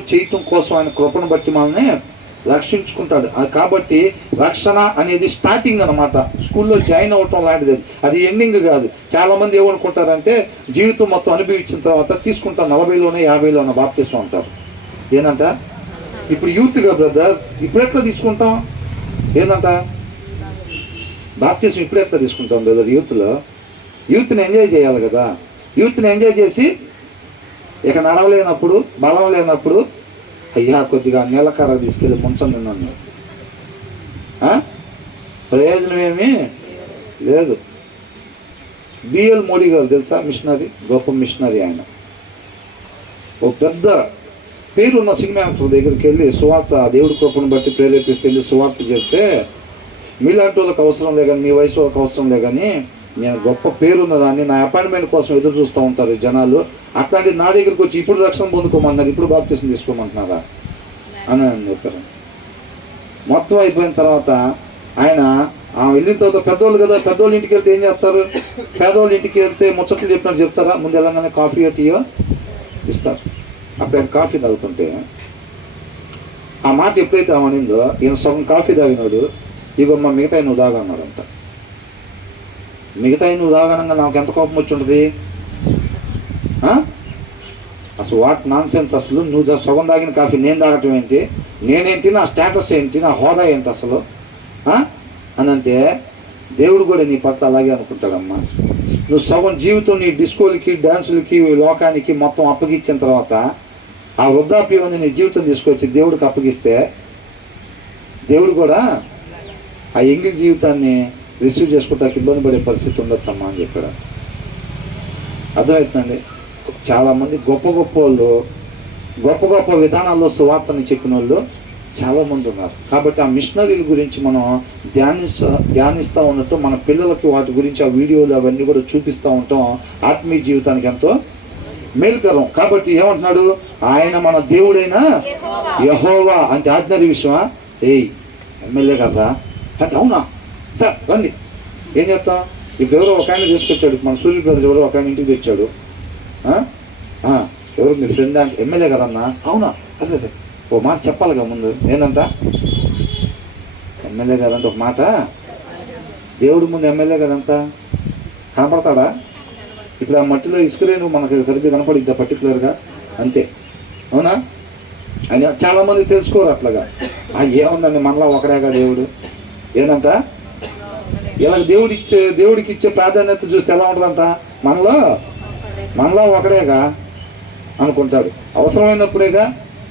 చేయటం కోసం ఆయన కృపను బట్టి మనల్ని రక్షించుకుంటాడు. అది కాబట్టి రక్షణ అనేది స్టార్టింగ్ అనమాట. స్కూల్లో జాయిన్ అవ్వటం లాంటిది, అది ఎండింగ్ కాదు. చాలామంది ఏమనుకుంటారంటే జీవితం మొత్తం అనుభవించిన తర్వాత తీసుకుంటారు 40లోనే 50లోనే బాప్తిస్మం అంటారు. ఏంటంట ఇప్పుడు యూత్గా బ్రదర్ ఇప్పుడు ఎట్లా తీసుకుంటాం? ఏంటంట బాప్తిస్మం ఇప్పుడు ఎట్లా తీసుకుంటాం బ్రదర్? యూత్ని ఎంజాయ్ చేయాలి కదా. యూత్ని ఎంజాయ్ చేసి ఇక నడవలేనప్పుడు బలం లేనప్పుడు అయ్యా కొద్దిగా నీళ్ళకర్ర తీసుకెళ్ళి ముంచండి నన్ను, ప్రయోజనం ఏమీ లేదు. బిఎల్ మోడీ గారు తెలుసా? మిషనరీ, గొప్ప మిషనరీ. ఆయన ఒక పెద్ద పేరున్న సినిమా యాక్టర్ దగ్గరికి వెళ్ళి సువార్త దేవుడి కృపను బట్టి ప్రేరేపిస్తే వెళ్ళి సువార్త చేస్తే మీలాంటి వాళ్ళకి అవసరం లే కానీ, మీ వయసు వాళ్ళకి అవసరం లే కానీ, నేను గొప్ప పేరున్నదాన్ని నా అపాయింట్మెంట్ కోసం ఎదురు చూస్తూ ఉంటారు జనాలు, అట్లాంటి నా దగ్గరికి వచ్చి ఇప్పుడు రక్షణ పొందుకోమన్నారు, ఇప్పుడు బాప్తిస్మం తీసుకోమంటున్నారా అని చెప్పారు. మొత్తం అయిపోయిన తర్వాత ఆయన వెళ్ళిన తర్వాత పెద్దోళ్ళు కదా, పెద్దోళ్ళ ఇంటికి వెళ్తే ఏం చేస్తారు? పేదోళ్ళ ఇంటికి వెళ్తే ముచ్చట్లు చెప్పినట్టు చెప్తారా? ముందు వెళ్ళగానే కాఫీ టీయో ఇస్తారు. అప్పుడు ఆయన కాఫీ తాగుతుంటే ఆ మాట ఎప్పుడైతే ఆమెనిందో ఈయన సగం కాఫీ తాగినాడు, ఇగో మా మిగతా నువ్వు తాగన్నాడంట. మిగతా నువ్వు తాగనంగా నాకు ఎంత కోపం వచ్చి ఉంటుంది అసలు. వాట్ నాన్ సెన్స్ అసలు. నువ్వు సగం తాగిన కాఫీ నేను తాగటం ఏంటి? నేనేంటి? నా స్టేటస్ ఏంటి? నా హోదా ఏంటి అసలు అని అంటే దేవుడు కూడా నీ పట్ల అలాగే అనుకుంటాడమ్మా. నువ్వు సగం జీవితం నీ డిస్కోలకి డ్యాన్సులకి లోకానికి మొత్తం అప్పగించిన తర్వాత ఆ వృద్ధాప్యం నీ జీవితం తీసుకొచ్చి దేవుడికి అప్పగిస్తే దేవుడు కూడా ఆ ఎంగిల్ జీవితాన్ని రిసీవ్ చేసుకుంటానికి ఇబ్బంది పడే పరిస్థితి ఉండొచ్చమ్మా అని చెప్పాడు. అర్థమవుతుందండి. చాలామంది గొప్ప గొప్ప వాళ్ళు, గొప్ప గొప్ప విధానాల్లో సువార్తని చెప్పిన వాళ్ళు చాలామంది ఉన్నారు. కాబట్టి ఆ మిషనరీల గురించి మనం ధ్యానిస్తూ ఉన్నట్టు మన పిల్లలకి వాటి గురించి ఆ వీడియోలు అవన్నీ కూడా చూపిస్తూ ఉంటాం. ఆత్మీయ జీవితానికి ఎంతో మేలుకరం. కాబట్టి ఏమంటున్నాడు ఆయన? మన దేవుడైన యెహోవా అంటే ఆజ్ఞారి విషయమా? ఎమ్మెల్యే కదా అంటే అవునా సార్ రండి ఏం చేస్తాం? ఇప్పుడు ఎవరో ఒక ఆయన తీసుకొచ్చాడు, మన సూర్య బ్రదర్ ఎవరో ఒక ఆయన ఇంటికి తెచ్చాడు. ఎవరు మీ ఫ్రెండ్ అంటే ఎమ్మెల్యే కదన్నా? అవునా? అదే ఓ మాట చెప్పాలిగా ముందు. ఏంటంట ఎమ్మెల్యే గారంటే ఒక మాట, దేవుడి ముందు ఎమ్మెల్యే గారంతా కనపడతాడా? ఇప్పుడు ఆ మట్టిలో ఇసుకరేను మనకు సరిగ్గా కనపడిద్దా పర్టికులర్గా? అంతే. అవునా? అని చాలామంది తెలుసుకోరు అట్లాగా. ఏముందండి మనలో ఒకడేగా దేవుడు. ఏంటంట ఇలా దేవుడికి ఇచ్చే ప్రాధాన్యత చూస్తే ఎలా ఉంటుందంట? మనలో ఒకడేగా అనుకుంటాడు. అవసరమైనప్పుడేగా